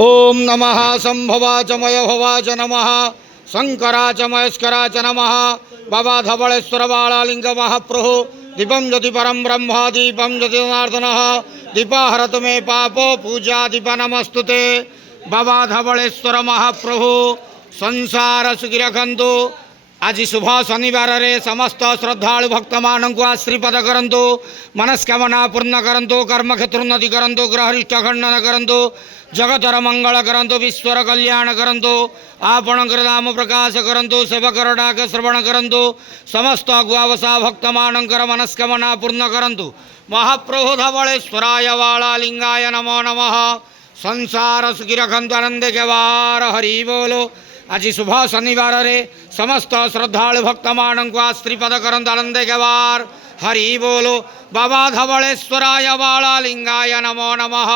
ओम नमः संभवाच मयभवाच नमः शंकराच महेश्वराच नमः बाबा धवलेश्वर बालालिंग महाप्रभु दीपम ज्योति परम ब्रह्म दीपम ज्योति जनार्दनः दीपाहरतु मे पापो पूजा दीप नमस्तुते बाबा धवलेश्वर महाप्रभु संसार सुखी रखंतु। आज शुभ शनिवार रे समस्त श्रद्धालु भक्त मानक आश्रीपद करंतु, मनस्कामना पूर्ण करंतु, कर्मक्षेत्र उन्नति करंतु, ग्रहरिष्ठ खंडन करंतु, जगतर मंगल करंतु, विश्वर कल्याण करंतु, आपणकर नाम प्रकाश करंतु, सेवकर डाक श्रवण करंतु, समस्त अगुआवसा भक्त मानकर मनस्कामना पूर्ण करंतु। महाप्रभु धवलेश्वराय बालालिंगाय नमो नमः। संसार सुखी रखंतु आनंद के वार हरि बोलो। आज शुभ शनिवार रे समस्त श्रद्धालु भक्त मानक आश्रीपद करंतु आनंद के वार हरि बोलो। बाबा धवलेश्वराय बालालिंगाय नमो नमः।